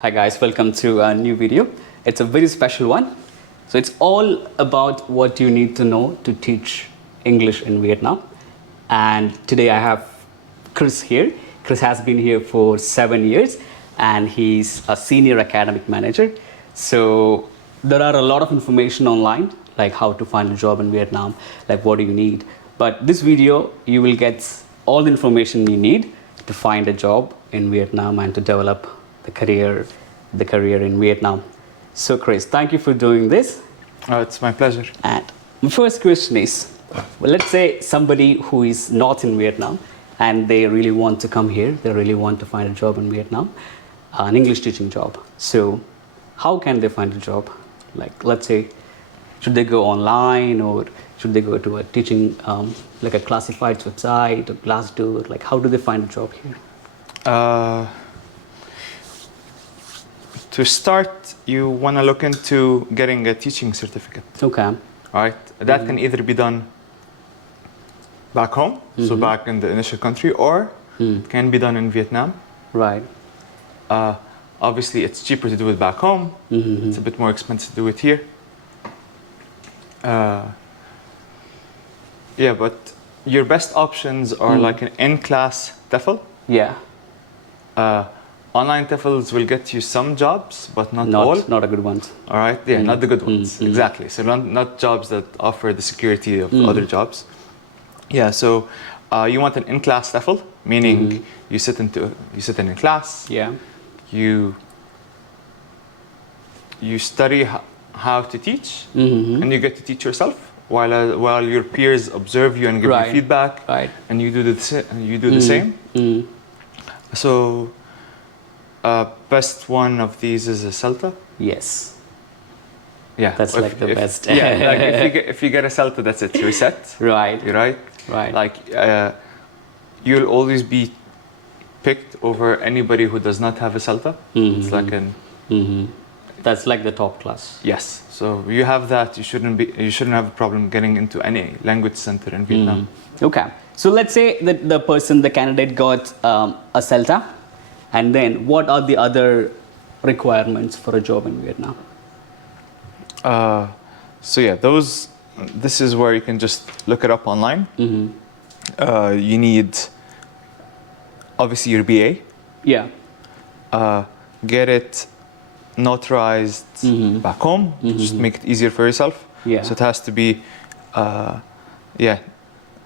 Hi guys, welcome to a new video. It's a very special one. So it's all about what you need to know to teach English in Vietnam. And today I have Chris here. Chris has been here for 7 years and he's a senior academic manager. So there are a lot of information online, like how to find a job in Vietnam, like what do you need. But this video, you will get all the information you need to find a job in Vietnam and to develop the career in Vietnam. So Chris, thank you for doing this. It's my pleasure. And my first question is, well, let's say somebody who is not in Vietnam and they really want to come here, they really want to find a job in Vietnam, an English teaching job. So how can they find a job? Like, let's say, should they go online or should they go to a teaching, like a classifieds website or Glassdoor? Like, how do they find a job here? To start, you want to look into getting a teaching certificate. Okay. All right. That can either be done back home, so back in the initial country, or it can be done in Vietnam. Right. Obviously, it's cheaper to do it back home. It's a bit more expensive to do it here. Yeah, but your best options are like an in-class TEFL. Yeah. Online TEFLs will get you some jobs, but not all. Not a good ones. All right, yeah, not the good ones, exactly. So not jobs that offer the security of other jobs. Yeah, so you want an in-class TEFL, meaning you sit in a class. Yeah. You study how to teach, and you get to teach yourself while your peers observe you and give you feedback, and you do the same. So. Best one of these is a CELTA. Yes. Yeah. That's like the best. Yeah. Like if you get a CELTA, that's it. You're set. Right. You're right. Right. Like you'll always be picked over anybody who does not have a CELTA. It's like an. That's like the top class. Yes. So you have that. You shouldn't have a problem getting into any language center in Vietnam. Okay. So let's say that the candidate got a CELTA. And then what are the other requirements for a job in Vietnam? So yeah, this is where you can just look it up online. You need obviously your BA. Yeah. Get it notarized back home. Just make it easier for yourself. Yeah. So it has to be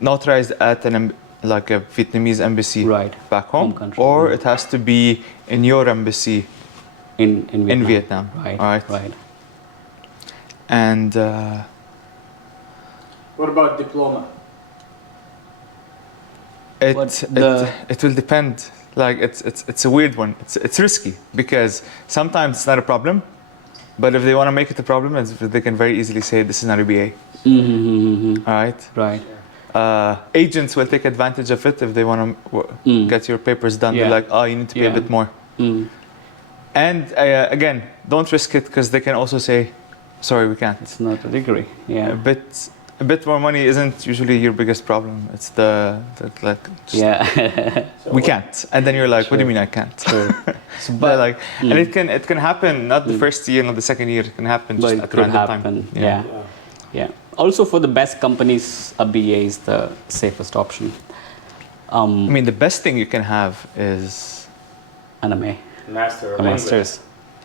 notarized at like a Vietnamese embassy back home country, or it has to be in your embassy in Vietnam. Right. All right. Right. And what about diploma? It will depend. Like it's a weird one. It's risky because sometimes it's not a problem, but if they want to make it a problem, they can very easily say this is not a BA. All right. Right. Agents will take advantage of it if they want to get your papers done. They're like, oh, you need to pay a bit more. And again, don't risk it because they can also say, sorry, we can't. It's not a degree. Yeah. A bit more money isn't usually your biggest problem. It's we can't. And then you're like, what do you mean I can't? But like, and it can happen not the first year, not the second year. It can happen just at random time. Yeah. Also, for the best companies, a BA is the safest option. I mean, the best thing you can have is an MA. Master. A master's.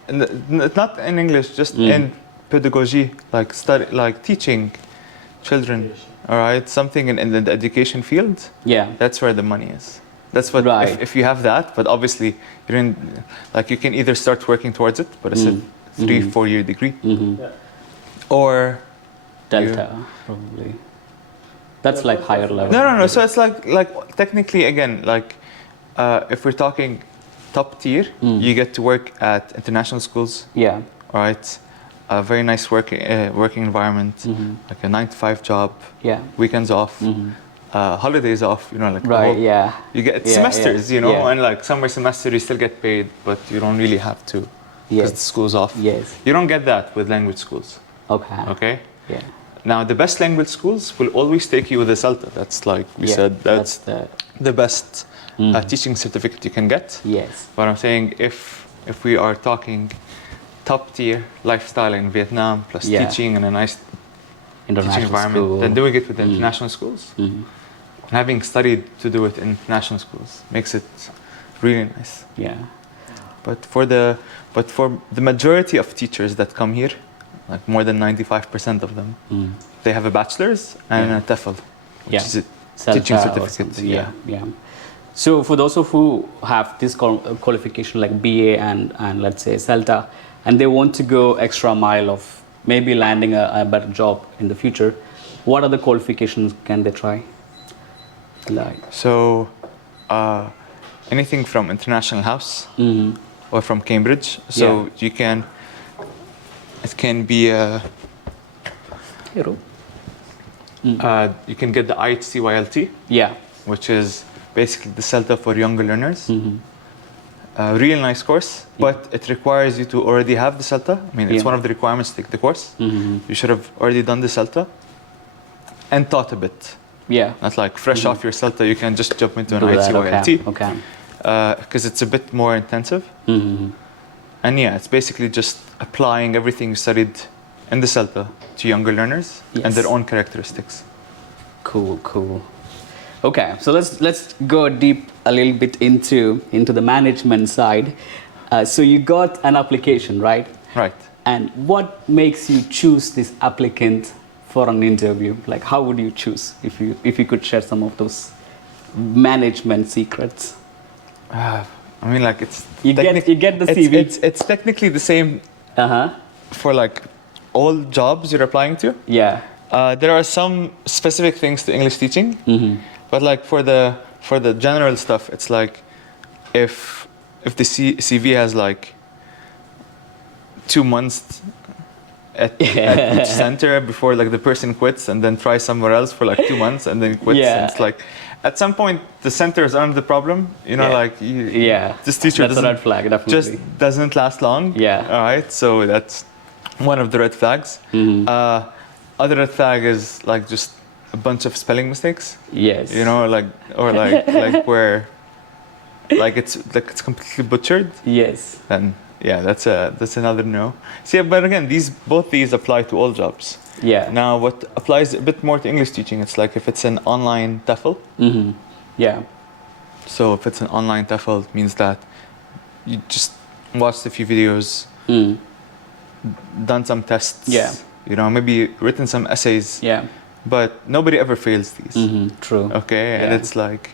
Not in English, just in pedagogy, like teaching children. All right, something in the education field. Yeah. That's where the money is. That's what if you have that, but obviously you're in. Like you can either start working towards it, but it's a 3-4 year degree, or Delta, probably. That's like higher level. No. So it's like technically, again, like if we're talking top tier, you get to work at international schools. Yeah. All right. A very nice working environment, like a 9-to-5 job. Yeah. Weekends off. Holidays off. You know, like you get semesters. You know, and like summer semester you still get paid, but you don't really have to because the school's off. Yes. You don't get that with language schools. Okay. Okay. Yeah. Now, the best language schools will always take you with a CELTA. That's like we said, that's the best teaching certificate you can get. Yes. But I'm saying if if we are talking top tier lifestyle in Vietnam plus teaching in a nice teaching environment, then doing it with international schools. And having studied to do it in international schools makes it really nice. Yeah. But for the majority of teachers that come here, like more than 95% of them, they have a bachelor's and a TEFL, which is a teaching certificate. Yeah. So for those of who have this qualification like BA and let's say CELTA, and they want to go extra mile of maybe landing a better job in the future, what other qualifications can they try? So anything from International House or from Cambridge. So you can, it can be you can get the IHCYLT, which is basically the CELTA for younger learners. Real nice course, but it requires you to already have the CELTA. I mean, it's one of the requirements to take the course. You should have already done the CELTA and taught a bit. Not like fresh off your CELTA, you can just jump into an IHCYLT. Because it's a bit more intensive. And it's basically just applying everything you studied in the CELTA to younger learners and their own characteristics. Cool. Okay, so let's go deep a little bit into the management side. So you got an application, right? Right. And what makes you choose this applicant for an interview? Like, how would you choose if you could share some of those management secrets? I mean, like you get the CV. It's technically the same for like all jobs you're applying to. There are some specific things to English teaching, but like for the general stuff, it's like if the CV has like 2 months at each center before like the person quits and then tries somewhere else for like 2 months and then quits. And it's like at some point the centers aren't the problem, like this teacher that's a red flag, definitely. Just doesn't last long. All right, so that's one of the red flags. Other red flag is like just a bunch of spelling mistakes. Like where like it's completely butchered. Then that's another no. See, but again, both these apply to all jobs. Now, what applies a bit more to English teaching, it's like if it's an online TEFL. So if it's an online TEFL, it means that you just watched a few videos, done some tests, maybe written some essays. But nobody ever fails these. True. Okay, and it's like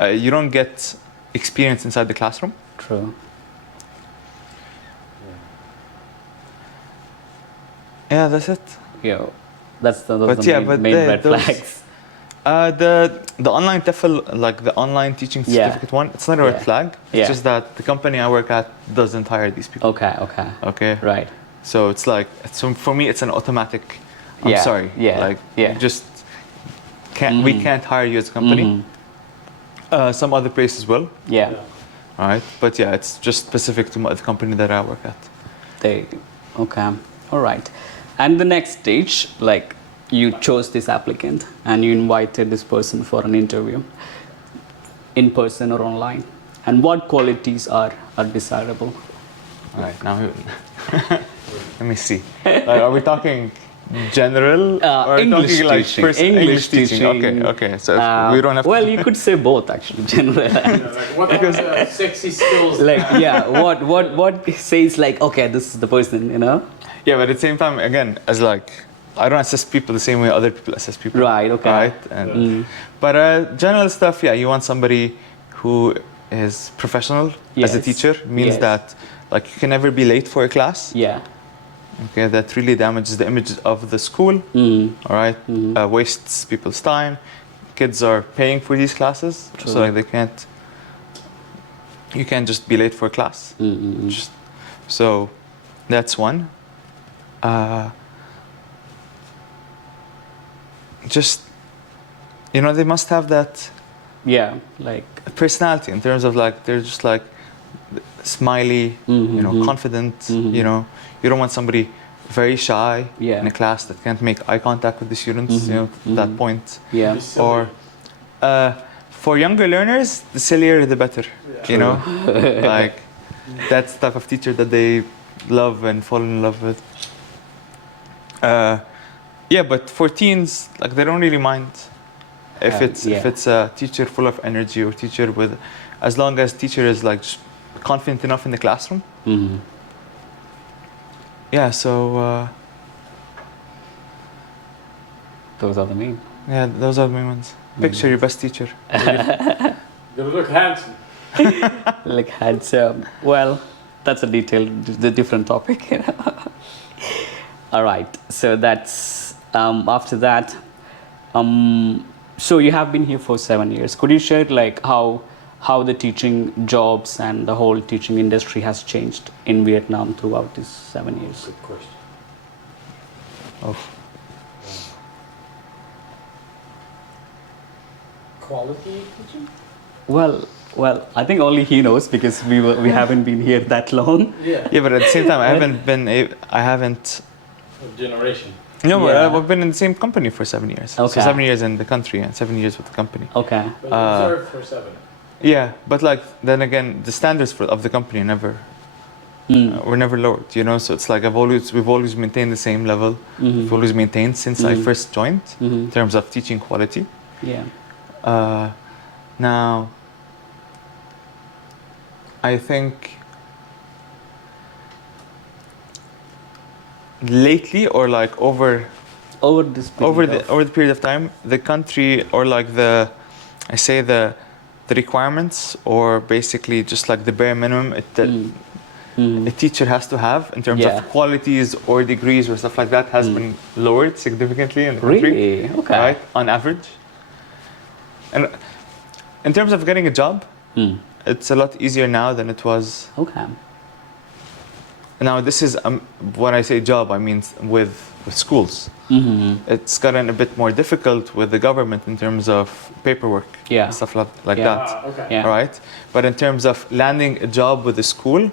you don't get experience inside the classroom. True. That's it. That's the main red flags. The online TEFL, like the online teaching certificate one, it's not a red flag. It's just that the company I work at doesn't hire these people. Okay. Right. So it's like, for me, it's an automatic. I'm sorry. Just can't. We can't hire you as a company. Some other places will. All right. But it's just specific to the company that I work at. All right. And the next stage, like you chose this applicant and you invited this person for an interview, in person or online. And what qualities are desirable? All right. Now, let me see. Are we talking general or English talking teaching? Like English teaching. Okay. So we don't have. Well, you could say both actually, general. What are the sexy skills? What says like, okay, this is the person, Yeah, but at the same time, again, as like, I don't assess people the same way other people assess people. Right. Okay. Right. And, But general stuff, you want somebody who is professional as a teacher. Means that like you can never be late for a class. Okay, that really damages the image of the school. All right, wastes people's time. Kids are paying for these classes, so like you can't just be late for a class. So that's one. They must have that like personality in terms of like they're just like smiley, confident. You don't want somebody very shy in a class that can't make eye contact with the students. At that point. Or for younger learners, the sillier the better. Like that's the type of teacher that they love and fall in love with. Yeah, but for teens, like they don't really mind if it's a teacher full of energy or teacher with, as long as teacher is like just confident enough in the classroom. Yeah, so those are the main. Yeah, those are the main ones. Picture your best teacher. They look handsome. Like handsome. Well, that's a the different topic. All right. So that's after that. So you have been here for 7 years. Could you share like how the teaching jobs and the whole teaching industry has changed in Vietnam throughout these 7 years? Good question. Oh. Quality teaching? Well, I think only he knows because we haven't been here that long. Yeah. Yeah, but at the same time, I haven't. A generation. No, but Yeah. I've been in the same company for 7 years. Okay. So 7 years in the country and 7 years with the company. Okay. But you served for 7. Yeah, but like then again, the standards of the company were never lowered. You know, so it's like we've always maintained the same level. We've always maintained since I first joined in terms of teaching quality. Yeah. Now, I think lately or like over this period over the period of time, the country or like the requirements or basically just like the bare minimum a teacher has to have in terms of qualities or degrees or stuff like that has been lowered significantly in the country. Really? Okay. Right, on average. And in terms of getting a job, it's a lot easier now than it was. Okay. Now this is when I say job, I mean with schools. It's gotten a bit more difficult with the government in terms of paperwork, stuff like that. Okay. Yeah. Right? But in terms of landing a job with a school,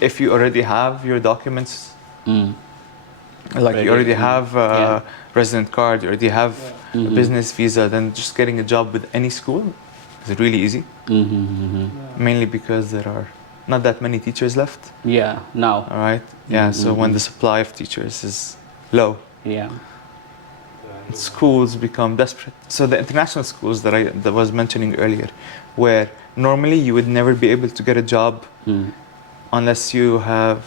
if you already have your documents, like you already have a resident card, you already have a business visa, then just getting a job with any school is really easy. Mainly because there are not that many teachers left. Yeah, now. All right. Yeah. So when the supply of teachers is low, schools become desperate. So the international schools that I was mentioning earlier, where normally you would never be able to get a job unless you have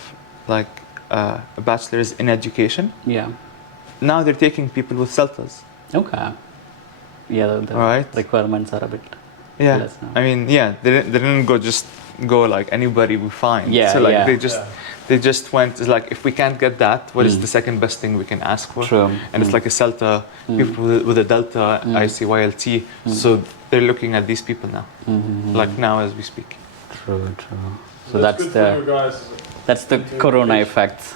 like a bachelor's in education. Yeah. Now they're taking people with CELTAs. Okay. Yeah, the requirements are a bit less now. I mean, they didn't go like anybody we find. Yeah, so like yeah. they just went, it's like if we can't get that, what is the second best thing we can ask for? True. And it's like a CELTA, people with a Delta, ICYLT. So they're looking at these people now, like now as we speak. True. So that's good for you guys. That's the corona effect.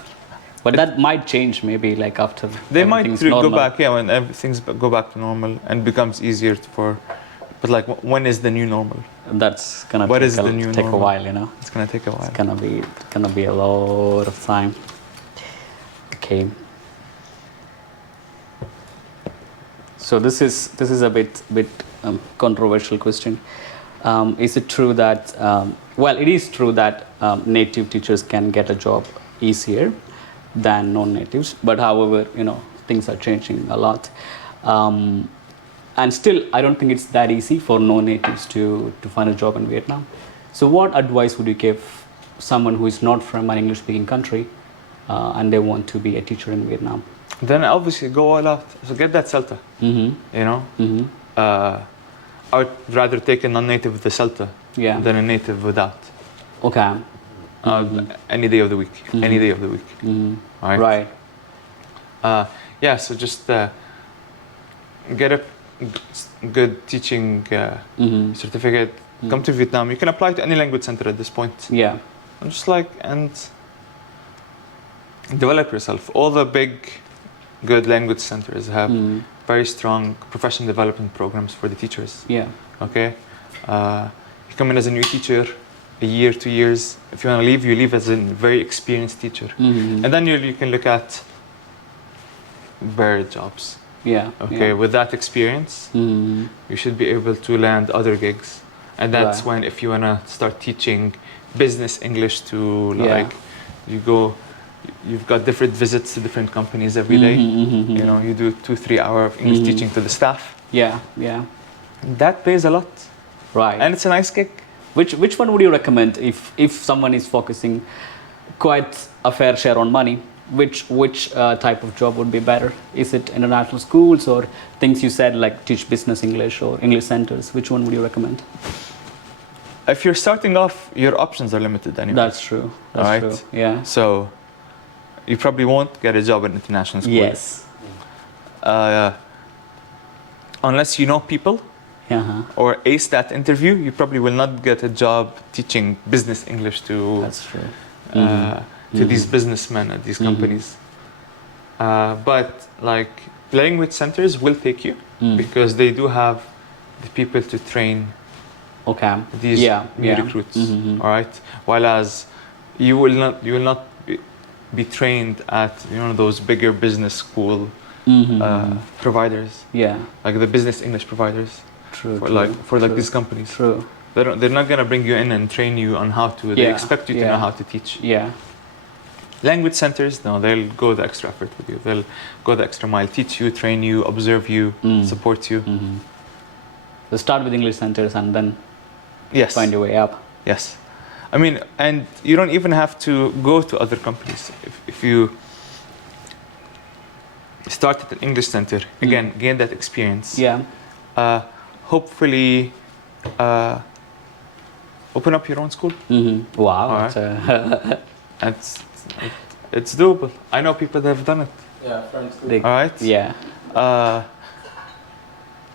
But that might change maybe like after they might normal. go back, when everything's go back to normal and becomes easier but like when is the new normal? That's gonna take a while, you know. It's gonna take a while. It's gonna be a lot of time. Okay. So this is a bit controversial question. Is it true that it is true that native teachers can get a job easier than non-natives, but however, things are changing a lot. And still, I don't think it's that easy for non-natives to find a job in Vietnam. So what advice would you give someone who is not from an English-speaking country and they want to be a teacher in Vietnam? Then obviously go all out. So get that CELTA, I would rather take a non-native with the CELTA than a native without. Okay. Any day of the week. Any day of the week. Right. So just get a good teaching certificate. Come to Vietnam. You can apply to any language center at this point. Yeah. And develop yourself. All the big, good language centers have very strong professional development programs for the teachers. Yeah. Okay. You come in as a new teacher, a year, 2 years. If you want to leave, you leave as a very experienced teacher. And then you can look at better jobs. Yeah. Okay. Yeah. With that experience, you should be able to land other gigs. And that's when, if you want to start teaching business English to like you've got different visits to different companies every day. You know, you do 2-3 hour of English teaching to the staff. Yeah, yeah. That pays a lot. Right. And it's a nice gig. Which one would you recommend if someone is focusing quite a fair share on money? Which type of job would be better? Is it international schools or things you said like teach business English or English centers? Which one would you recommend? If you're starting off, your options are limited anyway. That's true. That's true. Yeah. So you probably won't get a job in international school. Yes. Unless you know people or ace that interview, you probably will not get a job teaching business English to. That's true. To these businessmen at these companies. But like language centers will take you because they do have the people to train these new recruits. All right. Whereas you will not be trained at those bigger business school providers. Yeah. Like the business English providers. True. For these companies. True. They're not gonna bring you in and train you on how to. They expect you to know how to teach. Yeah. Language centers, no, they'll go the extra effort with you. They'll go the extra mile, teach you, train you, observe you, support you. So start with English centers and then find your way up. Yes. I mean, and you don't even have to go to other companies. If you start at an English center, again, gain that experience. Yeah. Hopefully, open up your own school. Wow. Right. It's doable. I know people that have done it. Yeah, friends do. All right. Yeah.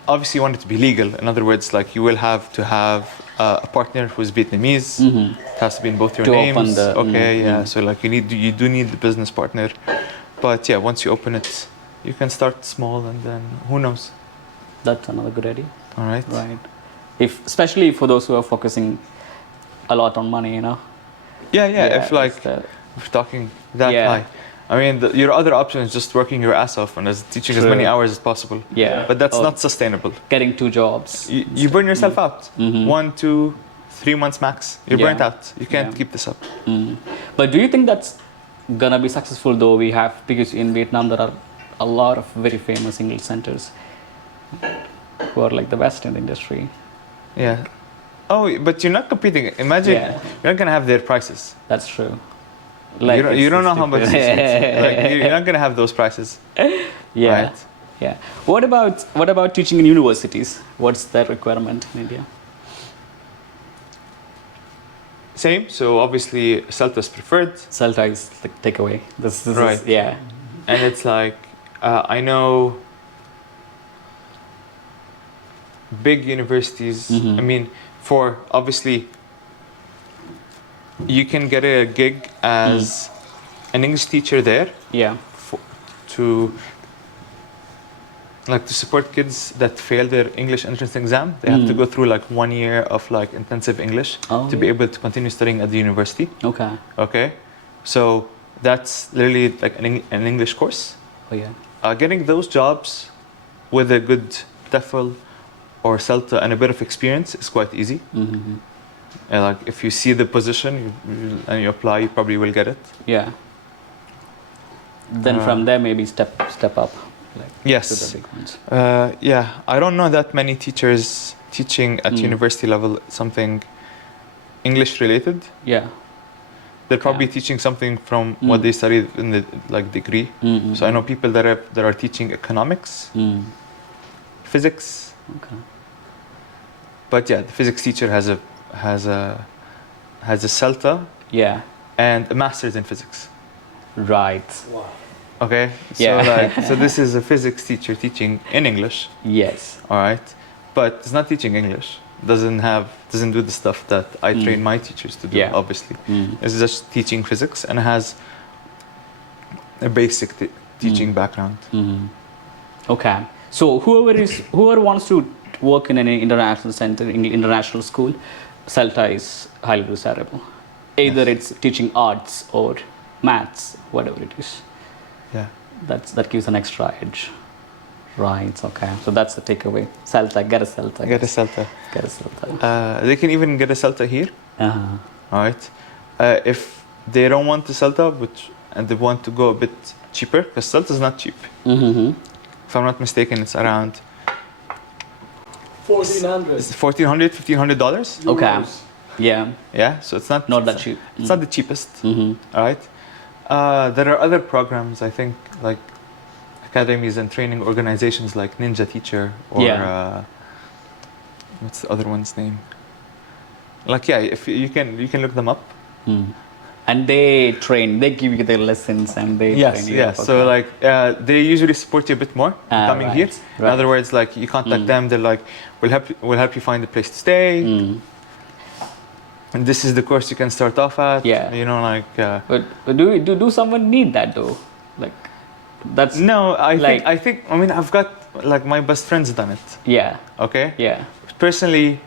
Obviously, you want it to be legal. In other words, like you will have to have a partner who's Vietnamese. It has to be in both your names. So like you do need the business partner. But yeah, once you open it, you can start small and then who knows. That's another good idea. All right. Right. Especially for those who are focusing a lot on money, Yeah. If we're talking that high, I mean, your other option is just working your ass off and teaching as many hours as possible. Yeah. But that's not sustainable. Getting 2 jobs. You burn yourself out. 1, 2, 3 months max. You're burnt out. You can't keep this up. But do you think that's gonna be successful though? Because in Vietnam there are a lot of very famous English centers who are like the best in the industry. Yeah. Oh, but you're not competing. Imagine you're not gonna have their prices. That's true. Like you don't know how much. Like you're not gonna have those prices. Yeah. Right? Yeah. What about teaching in universities? What's the requirement in India? Same. So obviously, CELTA is preferred. CELTA is the takeaway. This right. is, yeah. And it's like I know big universities. I mean, for obviously, you can get a gig as an English teacher there. Yeah. To support kids that fail their English entrance exam, they have to go through like 1 year of like intensive English to be able to continue studying at the university. Okay. Okay. So that's literally like an English course. Oh yeah. Getting those jobs with a good TEFL or CELTA and a bit of experience is quite easy. And like if you see the position and you apply, you probably will get it. Yeah. Then from there, maybe step up. Yes. To the big ones. Yeah, I don't know that many teachers teaching at university level something English related. Yeah. They're probably teaching something from what they studied in the degree. So I know people that are teaching economics, physics. Okay. But yeah, the physics teacher has a CELTA. Yeah. And a master's in physics. Right. Wow. Okay. Yeah. So this is a physics teacher teaching in English. Yes. All right. But it's not teaching English. Doesn't do the stuff that I train my teachers to do. Yeah. Obviously, it's just teaching physics and has a basic teaching background. Okay. So whoever wants to work in an international center, international school, CELTA is highly desirable. Either it's teaching arts or maths, whatever it is. Yeah. That gives an extra edge. Right, okay. So that's the takeaway. CELTA, get a CELTA. Get a CELTA. They can even get a CELTA here. All right. If they don't want the Celta, and they want to go a bit cheaper, because Celta is not cheap. Mm-hmm. If I'm not mistaken, it's around $1,400. $1,400, $1,500. Okay. Yeah. Yeah, so it's not That cheap. It's not the cheapest. Mm-hmm. All right. There are other programs, I think, like academies and training organizations like Ninja Teacher or what's the other one's name? Like if you can look them up. Mm. And they give you the lessons and they train you. Yes. up, So okay. like they usually support you a bit more coming right, here. In right. other words, like you contact them, they're like, we'll help you find a place to stay. Mm. And this is the course you can start off at. Yeah. You know, like. But do someone need that though? Like that's No, like- I think. I mean, I've got like my best friends done it. yeah. Okay. Yeah. Personally,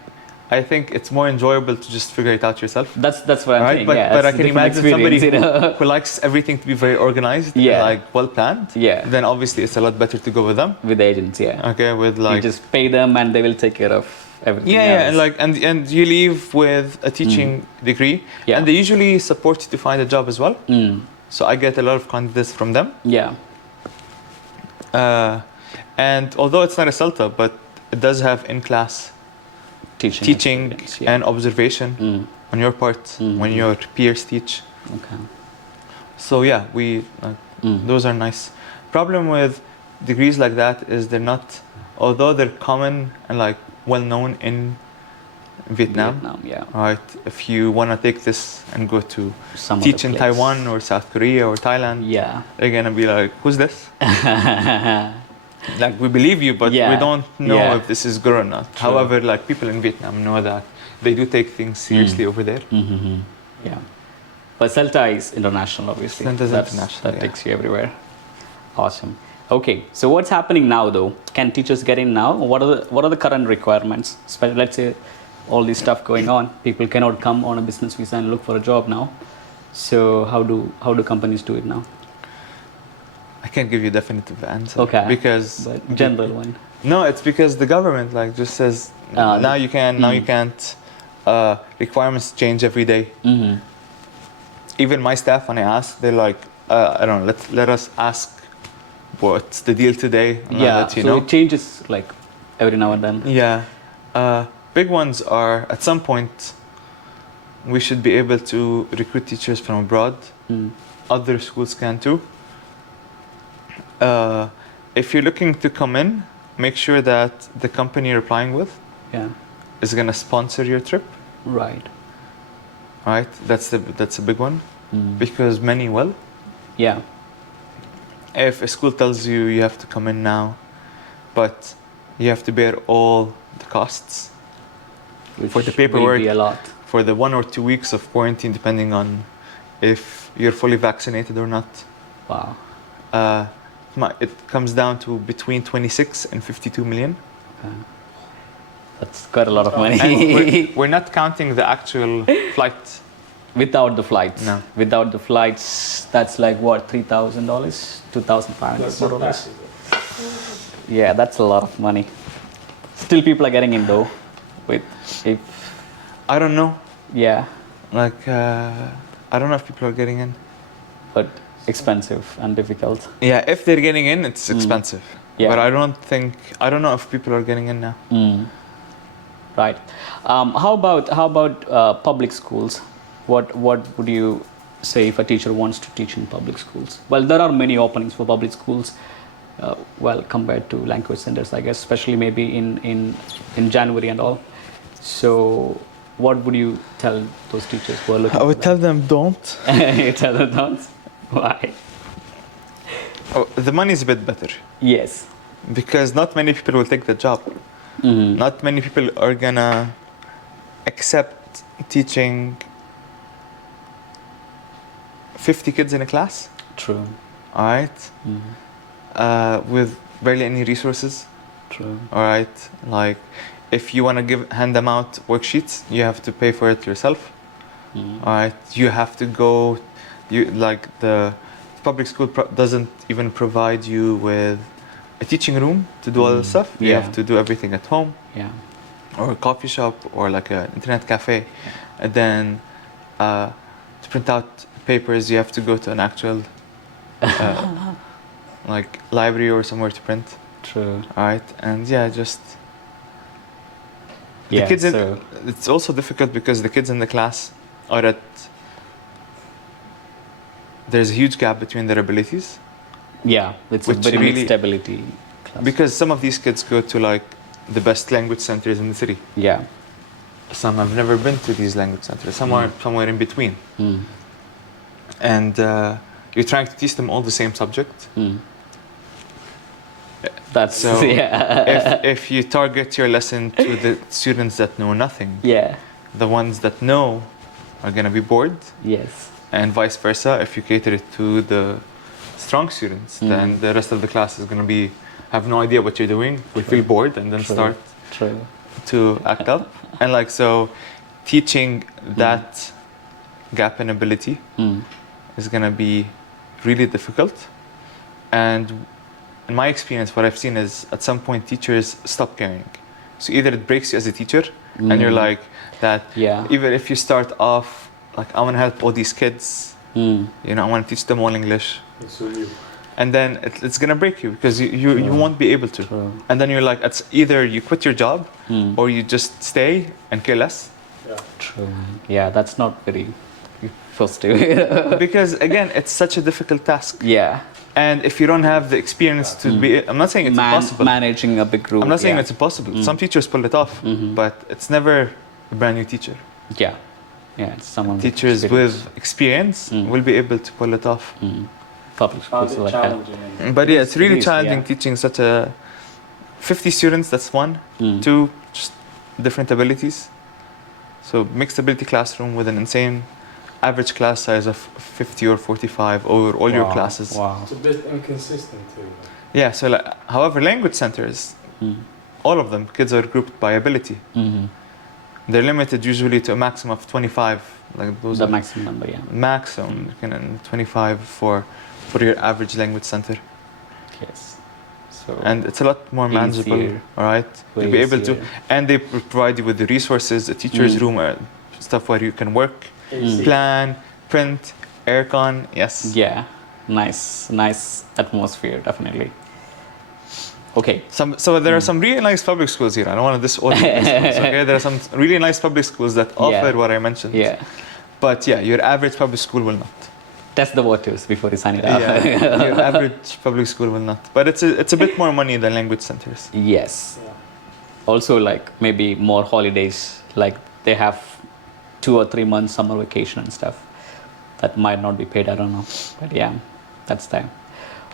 I think it's more enjoyable to just figure it out yourself. That's what I'm Right? saying. But yeah, but I it's a can different imagine somebody experience, who likes everything to be very organized, Yeah. like well planned. Yeah. Then obviously it's a lot better to go with them. with agents, yeah. Okay, with You like. just pay them and they will take care of everything. Yeah, else. and like and you leave with a teaching degree, Yeah. and they usually support you to find a job as well. Mm. So I get a lot of candidates from them. Yeah. And although it's not a CELTA, but it does have in-class teaching experience, yeah. and observation Mm. on your part when your peers teach. Okay. So yeah, Mm. those are nice. Problem with degrees like that is they're not, although they're common and like well known in Vietnam. Yeah. Right, if you want to take this and go to Some teach other in place. Taiwan or South Korea or Thailand, Yeah. they're gonna be like, "Who's this?" Like, we believe you, but Yeah. we don't know Yeah. if this is good or not. True. However, like people in Vietnam know that they do take things seriously over there. Mm-hmm. Yeah. But CELTA is international, obviously. CELTA is That's- international, That yeah. takes you everywhere. Awesome. Okay, so what's happening now, though? Can teachers get in now? What are the current requirements? Let's say all this stuff going on, people cannot come on a business visa and look for a job now. So how do companies do it now? I can't give you a definitive answer. Okay. Because But general one. no, it's because the government like just says now you can, now you can't. Requirements change every day. Mm-hmm. Even my staff, when I ask, they're like, I don't know. Let us ask what's the deal today. And I'll Yeah. let you So know. it changes like every now and then. Yeah. Big ones are at some point we should be able to recruit teachers from abroad. Mm. Other schools can too. If you're looking to come in, make sure that the company you're applying with Yeah. is going to sponsor your trip. Right. Right? That's a big one Mm. because many will. Yeah. If a school tells you you have to come in now, but you have to bear all the costs Which for the will paperwork, be a lot. for the 1 or 2 weeks of quarantine, depending on if you're fully vaccinated or not. Wow. It comes down to between 26 and 52 million. That's quite a lot of money. And we're not counting the actual flight. Without the flights. No. Without the flights, that's like what, $3,000, $2,500 That's more or less. fantastic. Yeah, that's a lot of money. Still, people are getting in though. If I don't know. yeah, Like, I don't know if people are getting in. but expensive and difficult. Yeah, if they're getting in, it's expensive. Yeah. But I don't know if people are getting in now. Mm. Right. How about public schools? What would you say if a teacher wants to teach in public schools? Well, there are many openings for public schools. Well, compared to language centers, I guess, especially maybe in January and all. So, what would you tell those teachers who are looking? I would tell them don't. You tell them don't. Why? Oh, the money is a bit better Yes. because not many people will take the job. Mm. Not many people are gonna accept teaching 50 kids in a class. True. All right. With barely any resources. True. All right. Like, if you want to hand them out worksheets, you have to pay for it yourself. Mm. All right. You have to go. The public school doesn't even provide you with a teaching room to do all the stuff. You Yeah. have to do everything at home Yeah. or a coffee shop or like an internet cafe. And then to print out papers, you have to go to an actual like library or somewhere to print. True. All right, and yeah, just the Yeah, kids. so It's also difficult because the kids in the class are at. There's a huge gap between their abilities. yeah, it's a Which very really- mixed stability class. Because some of these kids go to like the best language centers in the city. Yeah. Some have never been to these language centers. Some are somewhere in between. Mm. And you're trying to teach them all the same subject. Mm. That's So yeah. if you target your lesson to the students that know nothing, Yeah. the ones that know are going to be bored, Yes. and vice versa. If you cater it to the strong students, then the rest of the class is going to be have no idea what you're doing, will feel bored, and then True. start True. to act up. And like so, teaching that gap in ability Mm. is going to be really difficult. And in my experience, what I've seen is at some point teachers stop caring. So either it breaks you as a teacher, and you're like that. Yeah. Even if you start off like I want to help all these kids, Mm. you know, I want to teach them all English, It's all you. and then it's gonna break you because you won't be able to. True. And then you're like, it's either you quit your job Mm. or you just stay and care less. Yeah. True. Yeah, that's not very positive. Because again, it's such a difficult task. Yeah. And if you don't have the experience to be, I'm not saying it's impossible. Managing a big group. I'm not saying yeah. it's impossible. Some teachers pull it off, Mhm. but it's never a brand new teacher. Yeah. Yeah, it's someone Teachers experience. with experience Mm. will be able to pull it off. Mm. Public Found schools it like that. challenging. and- But yeah, it's really It is, challenging yeah. teaching such a 50 students, that's one. Mm. Two, just different abilities. So mixed ability classroom with an insane average class size of 50 or 45 over all your Wow, classes. Wow. It's a bit inconsistent too. Yeah, so like, however, language centers, Mm. all of them, kids are grouped by ability. Mhm. They're limited usually to a maximum of 25. Like those The are maximum number, yeah. maximum, and 25 for your average language center. Yes. So And it's a lot more manageable, Easier. all right? way You'll be able to, easier. and they provide you with the resources, a teacher's Mm. room, stuff where you can work, AC. plan, print, aircon, yes. Yeah. Nice atmosphere, definitely. Okay. So there are some really nice public schools here. I don't want to diss all of these schools, okay? There are some really nice public schools that offer Yeah. what I mentioned. Yeah. But yeah, your average public school will not. Test the waters before you sign it up. Yeah, your average public school will not. But it's a bit more money than language centers. Yes. Yeah. Also, like maybe more holidays. Like they have 2 or 3 months summer vacation and stuff. That might not be paid. I don't know. But yeah, that's there.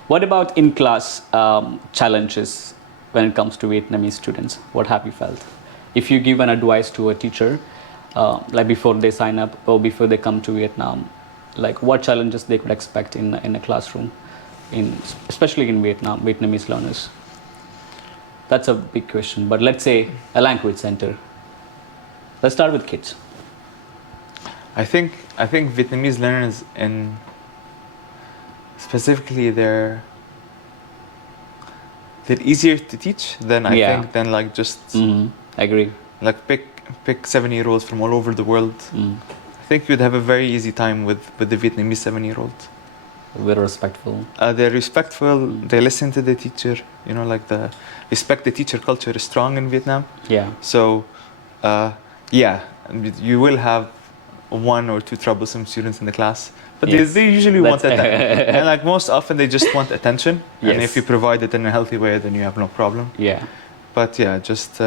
What about in-class challenges when it comes to Vietnamese students? What have you felt? If you give an advice to a teacher, like before they sign up or before they come to Vietnam, like what challenges they could expect in a classroom, especially in Vietnam, Vietnamese learners? That's a big question. But let's say a language center. Let's start with kids. I think Vietnamese learners in specifically they're easier to teach than I Yeah. think than like just I agree. like pick 7-year-olds from all over the world. Mm. I think you'd have a very easy time with the Vietnamese 7-year-old. Very respectful. They're respectful. They listen to the teacher. You know, like the respect the teacher culture is strong in Vietnam. Yeah. So, yeah, you will have 1 or 2 troublesome students in the class, but Yes. they usually want That's- attention. And like most often, they just want attention. And Yes. if you provide it in a healthy way, then you have no problem. Yeah. But yeah, just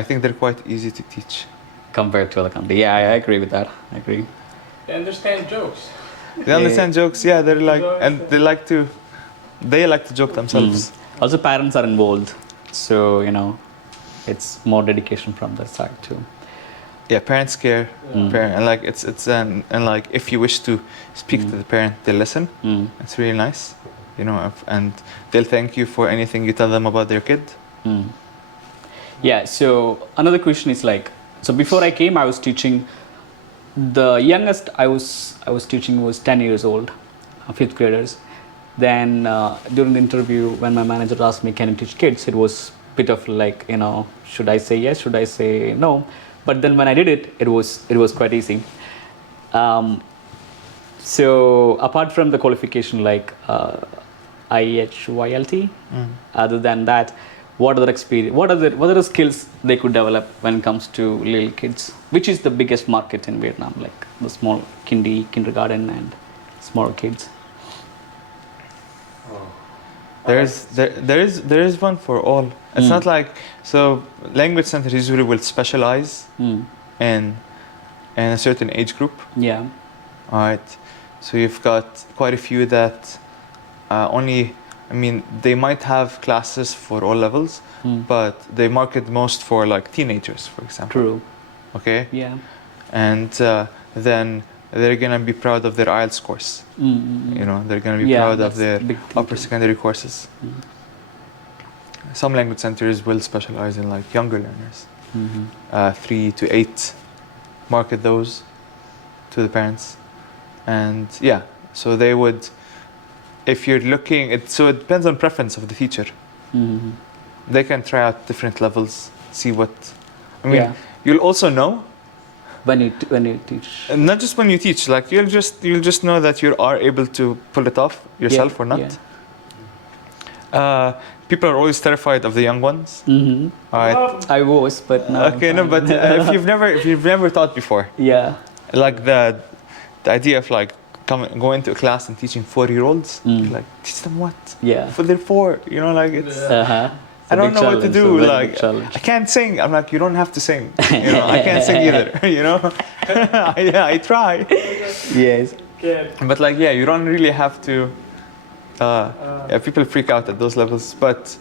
I think they're quite easy to teach. Compared to other countries. Yeah, I agree with that. I agree. They understand jokes. They understand jokes. Yeah, they're like, and they like to joke themselves. Also, parents are involved, so it's more dedication from their side too. Yeah, parents care. And like and like if you wish to speak to the parent, they listen. It's really nice, and they'll thank you for anything you tell them about their kid. Yeah. So another question is like, so before I came, I was teaching. The youngest I was teaching was 10 years old, 5th graders. Then during the interview, when my manager asked me, "Can you teach kids?" It was a bit of like, should I say yes? Should I say no? But then when I did it, it was quite easy. So apart from the qualification like IHYLT, other than that, what other experience, what are the skills they could develop when it comes to little kids? Which is the biggest market in Vietnam, like the small kindergarten and small kids? There is one for all. It's not like, so language centers usually will specialize in a certain age group. Yeah. All right. So you've got quite a few that they might have classes for all levels, but they market most for like teenagers, for example. True. Okay. Yeah. And then they're gonna be proud of their IELTS course. You know, they're gonna be proud of their upper secondary courses. Some language centers will specialize in like younger learners, 3 to 8. Market those to the parents, and yeah, so they would. If you're looking, so it depends on preference of the teacher. They can try out different levels, see what. You'll also know when you teach. Not just when you teach, like you'll just know that you are able to pull it off yourself or not. People are always terrified of the young ones. All right. I was, but no. Okay, no, but if you've never taught before. Yeah. Like the idea of like going to a class and teaching 4-year-olds, like teach them what? Yeah. For they're 4, you know, like it's. I don't know what to do. Like I can't sing. I'm like, you don't have to sing. You know, I can't sing either. You know, I try. Yes. But like, yeah, you don't really have to. People freak out at those levels, but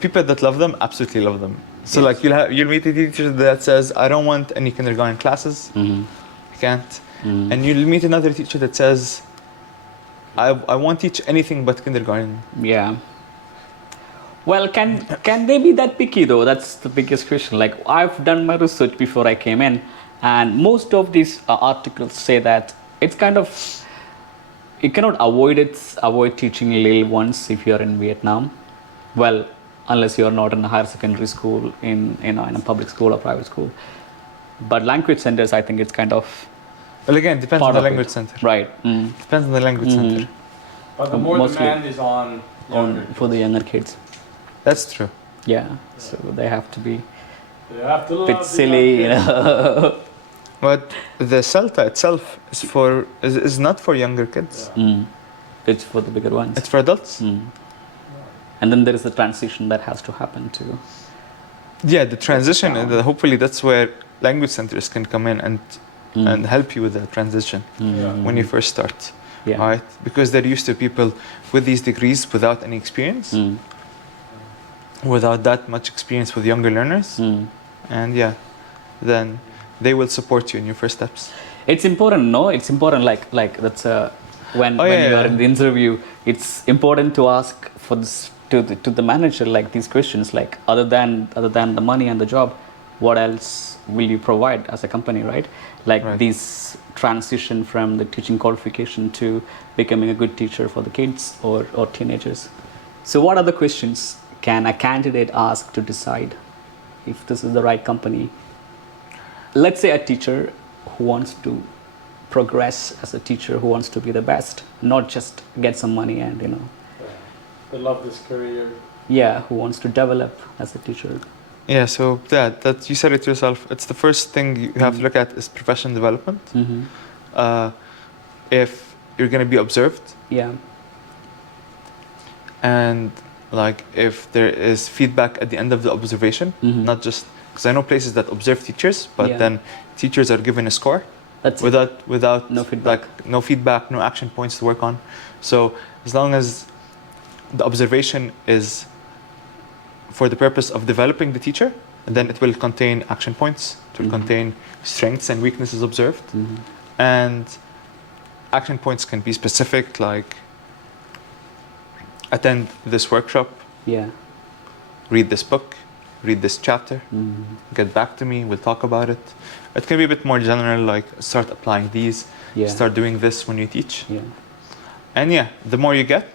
people that love them absolutely love them. So like you'll meet a teacher that says, I don't want any kindergarten classes. I can't. And you'll meet another teacher that says, I won't teach anything but kindergarten. Yeah. Well, can they be that picky though? That's the biggest question. Like I've done my research before I came in, and most of these articles say that it's kind of, you cannot avoid teaching little ones if you're in Vietnam. Well, unless you're not in a higher secondary school, in a public school or private school. But language centers, I think it's kind of. Well, again, depends on the language center. Right. Depends on the language center. But the more demand is on for the younger kids. That's true. Yeah. So they have to be a bit silly, you know. But the CELTA itself is not for younger kids. It's for the bigger ones. It's for adults. And then there is the transition that has to happen too. Yeah, the transition, and hopefully that's where language centers can come in and help you with the transition when you first start. Yeah. Right? Because they're used to people with these degrees without any experience, without that much experience with younger learners. And yeah, then they will support you in your first steps. It's important, no? It's important, like that's when you are in the interview, it's important to ask for this to the manager, like these questions, like other than the money and the job, what else will you provide as a company, right? Like this transition from the teaching qualification to becoming a good teacher for the kids or teenagers. So what other questions can a candidate ask to decide if this is the right company? Let's say a teacher who wants to progress as a teacher, who wants to be the best, not just get some money and, you know. They love this career. Yeah, who wants to develop as a teacher. Yeah, so that you said it yourself. It's the first thing you have to look at is professional development. If you're going to be observed. Yeah. And like if there is feedback at the end of the observation, not just because I know places that observe teachers, but then teachers are given a score. That's without no feedback. Like no feedback, no action points to work on. So as long as the observation is for the purpose of developing the teacher, then it will contain action points. It will contain strengths and weaknesses observed. And action points can be specific, like attend this workshop, read this book, read this chapter, get back to me, we'll talk about it. It can be a bit more general, like start applying these, start doing this when you teach. And the more you get,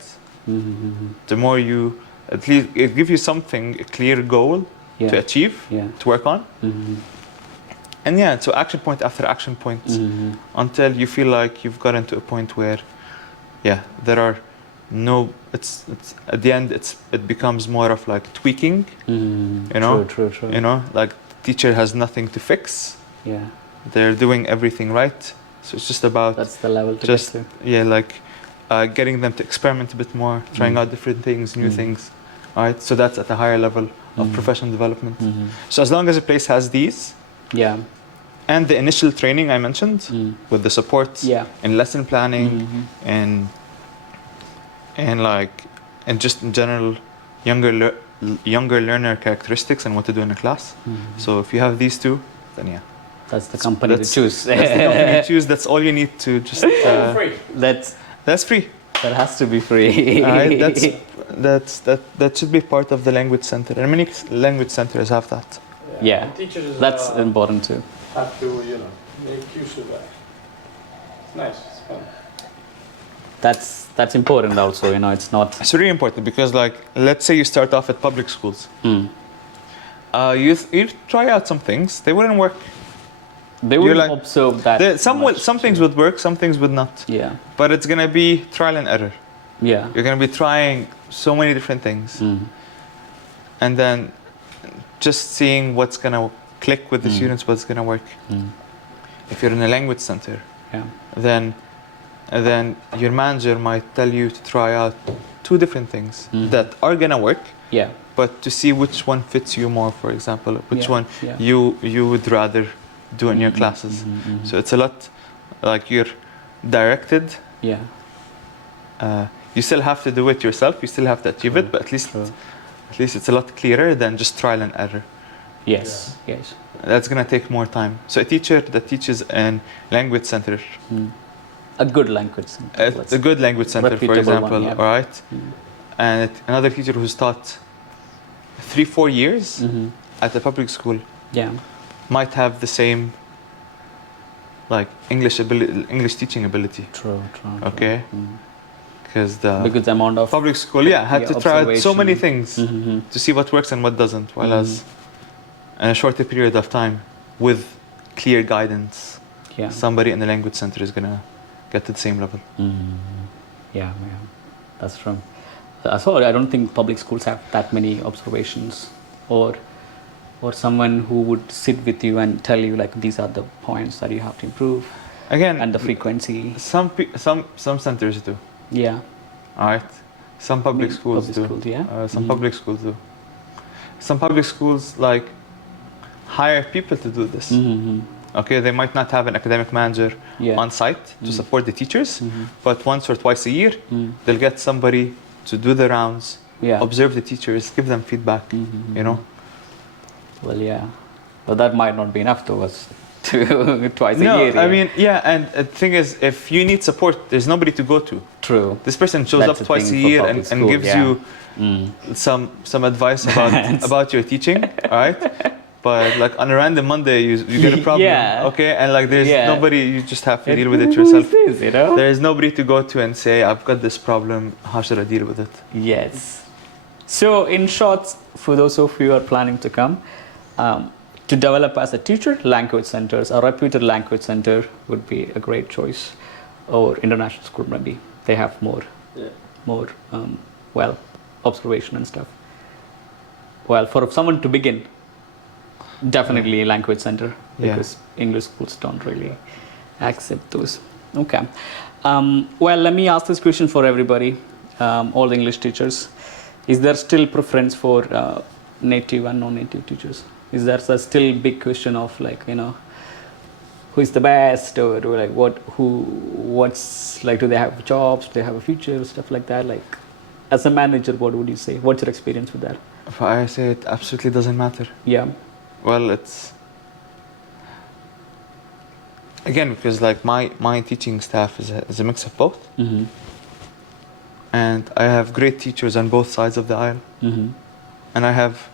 the more you, at least it gives you something, a clear goal to achieve, to work on. And yeah, so action point after action point until you feel like you've gotten to a point where, yeah, there are no. It's at the end. It becomes more of like tweaking. You know, True. you know, like the teacher has nothing to fix. Yeah. They're doing everything right. So it's just about That's the level to just get to. yeah, like getting them to experiment a bit more, trying out different things, new things. Right. So that's at a higher level of professional development. So as long as a place has these. Yeah. And the initial training I mentioned with the support and lesson planning and like and just in general younger learner characteristics and what to do in a class. So if you have these two, then yeah. That's the company to choose. That's the company to choose. That's all you need to just. Free. That's free. That has to be free. That should be part of the language center, and many language centers have that. Yeah. And teachers That's important too. have to, make use of that. It's nice. It's fun. That's important also. It's not. It's really important because, like, let's say you start off at public schools. You try out some things. They wouldn't work. They wouldn't observe that. Some things would work, some things would not. Yeah. But it's gonna be trial and error. Yeah. You're gonna be trying so many different things, and then just seeing what's gonna click with the students, what's gonna work. If you're in a language center, then your manager might tell you to try out 2 different things that are gonna work. Yeah. But to see which one fits you more, for example, which one Yeah. you would rather do in your classes. So it's a lot like you're directed. Yeah. You still have to do it yourself. You still have to achieve it, but at least it's a lot clearer than just trial and error. Yes. Yes. That's gonna take more time. So a teacher that teaches in language center, A good language center. a good language center, for Reputable example, one, yeah. all right, and another teacher who's taught 3-4 years at a public school might have the same like English teaching ability. True. Okay. Because the amount of public school had to try out so many things to see what works and what doesn't, while as in a shorter period of time with clear guidance, somebody in the language center is gonna get to the same level. Yeah, that's true. So I don't think public schools have that many observations or someone who would sit with you and tell you like these are the points that you have to improve. Again, and the frequency. Some centers do. Yeah. All right. Some public schools do. Some public schools do. Some public schools like hire people to do this. Okay, they might not have an academic manager on site to support the teachers, but once or twice a year, they'll get somebody to do the rounds, observe the teachers, give them feedback. Well, yeah, but that might not be enough to us to twice a year. No, I mean, and the thing is, if you need support, there's nobody to go to. True. This person shows up twice a year and gives you some advice about your teaching, all right? But like on a random Monday, you get a problem, okay? And like there's nobody, you just have to deal with it yourself. There's nobody to go to and say, I've got this problem, how should I deal with it? Yes. So in short, for those of you who are planning to come, to develop as a teacher, language centers, a reputed language center would be a great choice, or international school maybe. They have more observation and stuff. Well, for someone to begin, definitely a language center, because English schools don't really accept those. Okay. Well, let me ask this question for everybody, all the English teachers. Is there still preference for native and non-native teachers? Is there still big question of like, who is the best, or like what's like, do they have jobs, do they have a future, stuff like that? Like, as a manager, what would you say? What's your experience with that? I say it absolutely doesn't matter. Yeah. Well, it's again because like my teaching staff is a mix of both, and I have great teachers on both sides of the aisle, and I have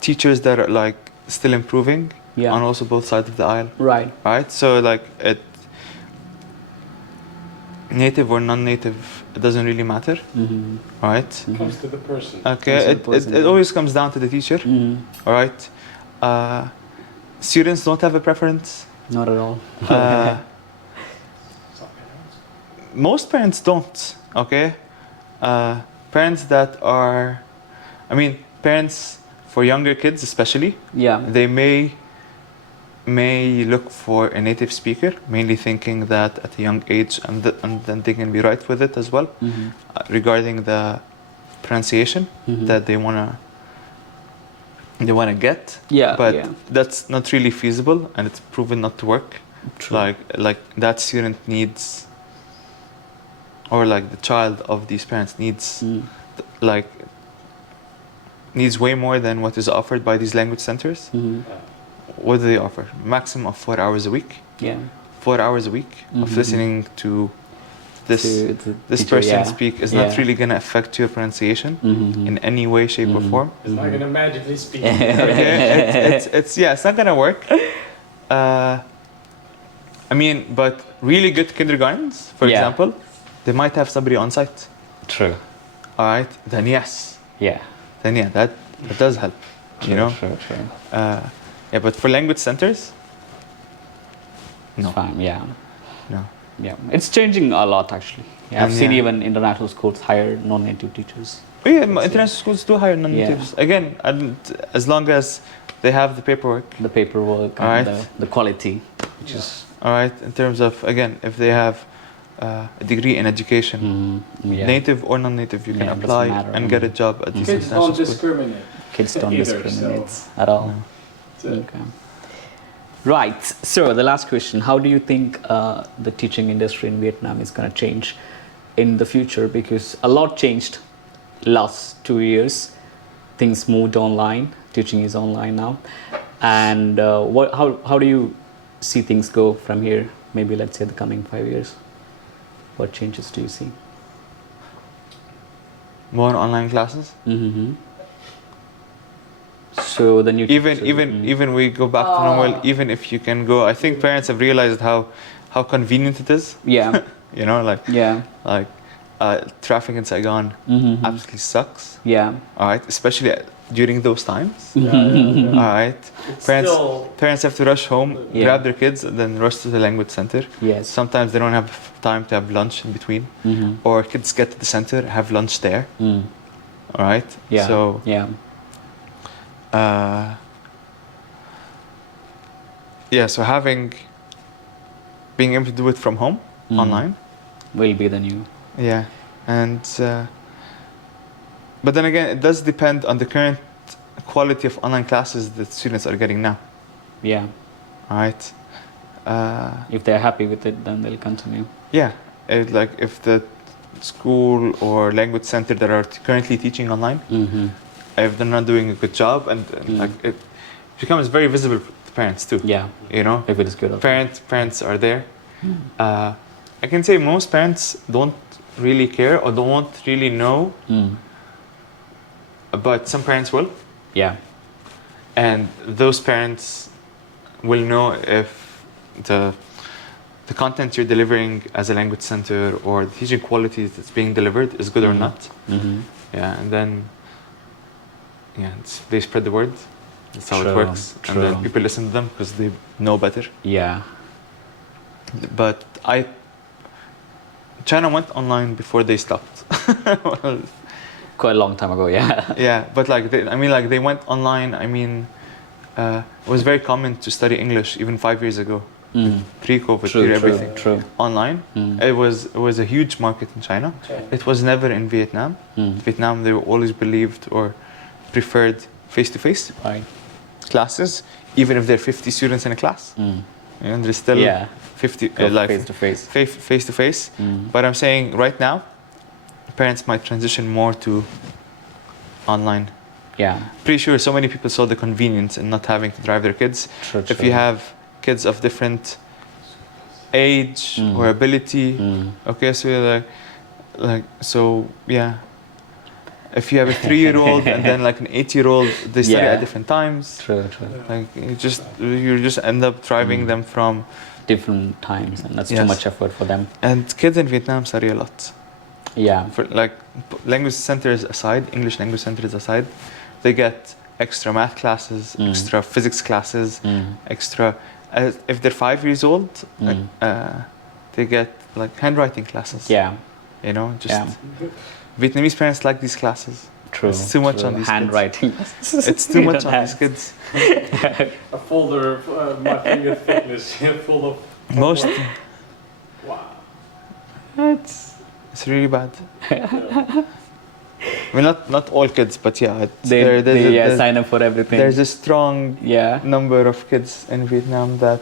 teachers that are like still improving on also both sides of the aisle. Right. So like native or non-native, it doesn't really matter. Right. It comes to the person. Okay. It always comes down to the teacher. All right. students don't have a preference. Not at all. Uh, Some parents. most parents don't. Okay, parents that are, I mean, parents for younger kids especially, Yeah. they may look for a native speaker, mainly thinking that at a young age, and then they can be right with it as well, regarding the pronunciation that they wanna get. Yeah. But yeah. that's not really feasible, and it's proven not to work. True. Like that student needs, or like the child of these parents needs, like needs way more than what is offered by these language centers. Mm-hmm. Yeah. What do they offer? Maximum of 4 hours a week. Yeah. 4 hours a week of listening to this To this teacher, person yeah. speak is Yeah. not really gonna affect your pronunciation Mm-hmm. in any way, shape, or form. It's not gonna magically speak. Okay, it's not gonna work. I mean, but really good kindergartens, for Yeah. example, they might have somebody on site. True. All right, then yes, Yeah. then yeah, that does help. You know, True. True. yeah, but for language centers, no, It's fine. Yeah. no. Yeah. It's changing a lot actually. Yeah, I've And seen yeah. even international schools hire non-native teachers. Oh, yeah, international schools do hire non-natives. Again, and as long as they have the paperwork. The paperwork and Alright. the quality, which is All right, in terms of, again, if they have a degree in education, yeah. native or non-native, you can Yeah, it doesn't apply matter. and get a job at these Kids international don't schools. discriminate. Kids don't Either, discriminate so- at all. No. That's it. Okay. Right. So the last question: how do you think the teaching industry in Vietnam is going to change in the future? Because a lot changed last 2 years. Things moved online. Teaching is online now. And how do you see things go from here? Maybe let's say the coming 5 years. What changes do you see? More online classes. Mm-hmm. So the new Even we go back to normal. Even if you can go, I think parents have realized how convenient it is. yeah You know, yeah like traffic in Saigon absolutely sucks. yeah All right, especially during those times. Yeah, yeah. All right, It's parents still, parents have to rush home, Yeah. grab their kids, and then rush to the language center. yes Sometimes they don't have time to have lunch in between, or kids get to the center, have lunch there. All right. yeah So yeah yeah, so being able to do it from home online. will be the new Yeah, and but then again, it does depend on the current quality of online classes that students are getting now. yeah All right. if they're happy with it then they'll continue Yeah, like if the school or language center that are currently teaching online, if they're not doing a good job, and like it becomes very visible to parents too. yeah You know, if it is good parents are there. I can say most parents don't really care or don't really know, but some parents will, yeah and those parents will know if the content you're delivering as a language center or the teaching quality that's being delivered is good or not. Yeah, and then they spread the word. That's how it True, works, and then true. people listen to them because they know better. yeah But China went online before they stopped. Well, quite a long time ago yeah yeah, but they went online. It was very common to study English even 5 years ago, pre-COVID, everything true online. It was a huge market in China. China. It was never in Vietnam. Vietnam, they were always believed or preferred face-to-face right classes, even if there are 50 students in a class. And there's still yeah 50 face to face face-to-face. But I'm saying right now, parents might transition more to online. yeah Pretty sure so many people saw the convenience in not having to drive their kids. true, If you have kids of different age or ability, okay, so you're so yeah. If you have a 3-year-old and then like an 8-year-old, they study Yeah. at different times. true Like you just end up driving them from. different times and that's too Yes. much effort for them And kids in Vietnam study a lot. yeah For like language centers aside, English language centers aside, they get extra math classes, extra physics classes, extra. If they're 5 years old, they get like handwriting classes. Yeah. You know, just Vietnamese parents like these classes. True. It's too much on these handwriting. kids. It's too much on these kids. A folder of my finger thickness full of Most. wow. It's really bad. Yeah. I mean, not all kids, but yeah, they sign up for everything. There's a strong number of kids in Vietnam that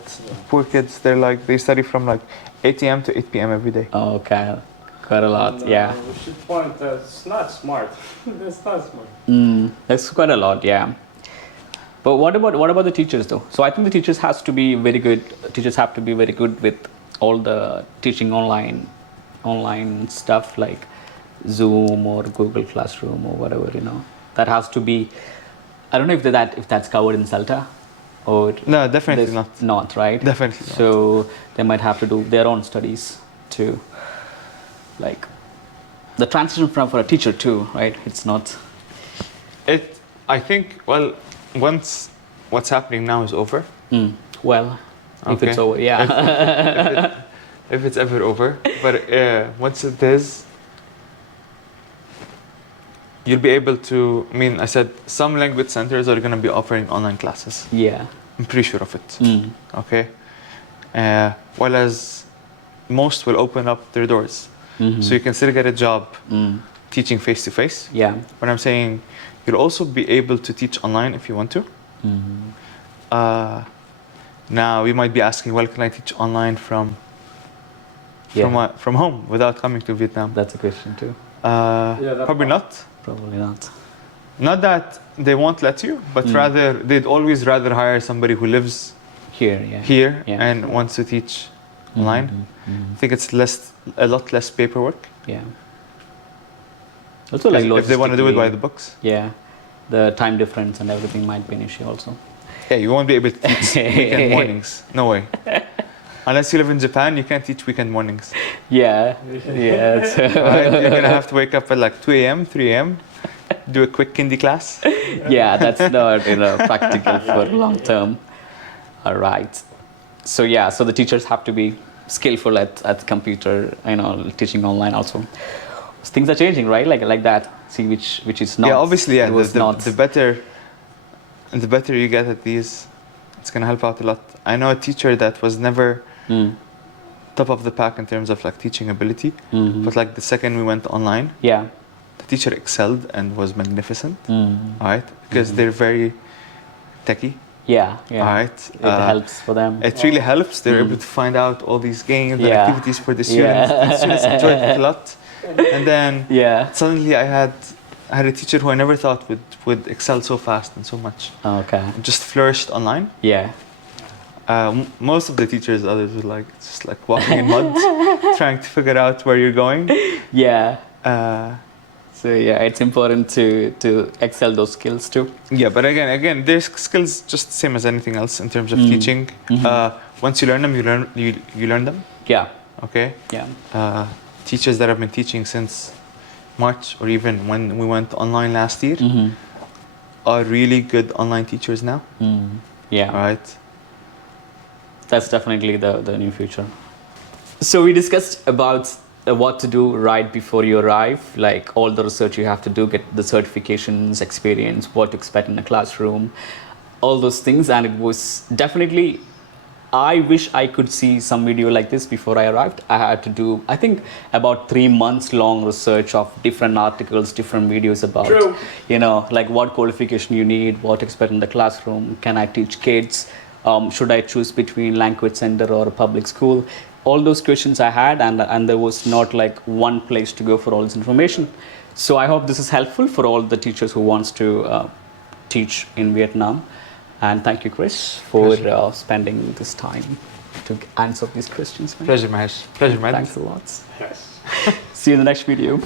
poor kids. They study from like 8 a.m. to 8 p.m. every day. Oh, okay, quite a lot. And, yeah. We should point that it's not smart. That's not smart. That's quite a lot. Yeah. But what about the teachers though? So I think the teachers has to be very good. Teachers have to be very good with all the teaching online stuff like Zoom or Google Classroom or whatever, you know. That has to be. I don't know if that's covered in CELTA or no, definitely not. Not right. Definitely. So they might have to do their own studies too. Like the transition for a teacher too, right? It's not. I think. Well, once what's happening now is over. Well, if it's over, yeah. If it's ever over, but once it is. You'll be able to, I mean, I said some language centers are going to be offering online classes. Yeah. I'm pretty sure of it. Okay. While as most will open up their doors. So you can still get a job teaching face to face. Yeah. But I'm saying you'll also be able to teach online if you want to. Now you might be asking, well, can I teach online from home without coming to Vietnam? That's a question too. Probably not. Probably not. Not that they won't let you, but rather they'd always rather hire somebody who lives here and wants to teach online. I think it's a lot less paperwork. Yeah. Also, like if they want to do it by the books. Yeah, the time difference and everything might be an issue also. Yeah, you won't be able to teach weekend mornings. No way. Unless you live in Japan, you can't teach weekend mornings. Yeah. Right? You're going to have to wake up at like 2 a.m., 3 a.m., do a quick kindy class. Yeah, that's not practical for long term. All right. So so the teachers have to be skillful at computer, teaching online also. Things are changing, right? Like that. See, which is not. Yeah, obviously, yeah. The the better you get at these, it's going to help out a lot. I know a teacher that was never top of the pack in terms of like teaching ability, but like the second we went online, the teacher excelled and was magnificent. All right, because they're very techie. Yeah. All right. It helps for them. It really helps. They're able to find out all these games and activities for the students. The students enjoyed it a lot. And then suddenly I had a teacher who I never thought would excel so fast and so much. Okay. Just flourished online. Yeah. Most of the teachers, others were like just like walking in mud, trying to figure out where you're going. Yeah. So it's important to excel those skills too. Yeah, but again, there's skills just the same as anything else in terms of teaching. Once you learn them, you learn them. Yeah. Okay. Yeah. Teachers that have been teaching since March or even when we went online last year are really good online teachers now. Yeah. All right. That's definitely the new future. So we discussed about what to do right before you arrive, like all the research you have to do, get the certifications, experience, what to expect in a classroom, all those things. And it was definitely, I wish I could see some video like this before I arrived. I had to do, I think, about 3 months long research of different articles, different videos about, like what qualification you need, what to expect in the classroom, can I teach kids, should I choose between language center or a public school? All those questions I had, and there was not like one place to go for all this information. So I hope this is helpful for all the teachers who wants to teach in Vietnam. And thank you, Chris, for spending this time to answer these questions. Man. Pleasure, Mahesh. Pleasure, man. Thanks a lot. Yes. See you in the next video.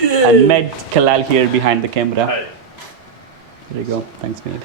And Med Kalal here behind the camera. Hi. There you go. Thanks, Med.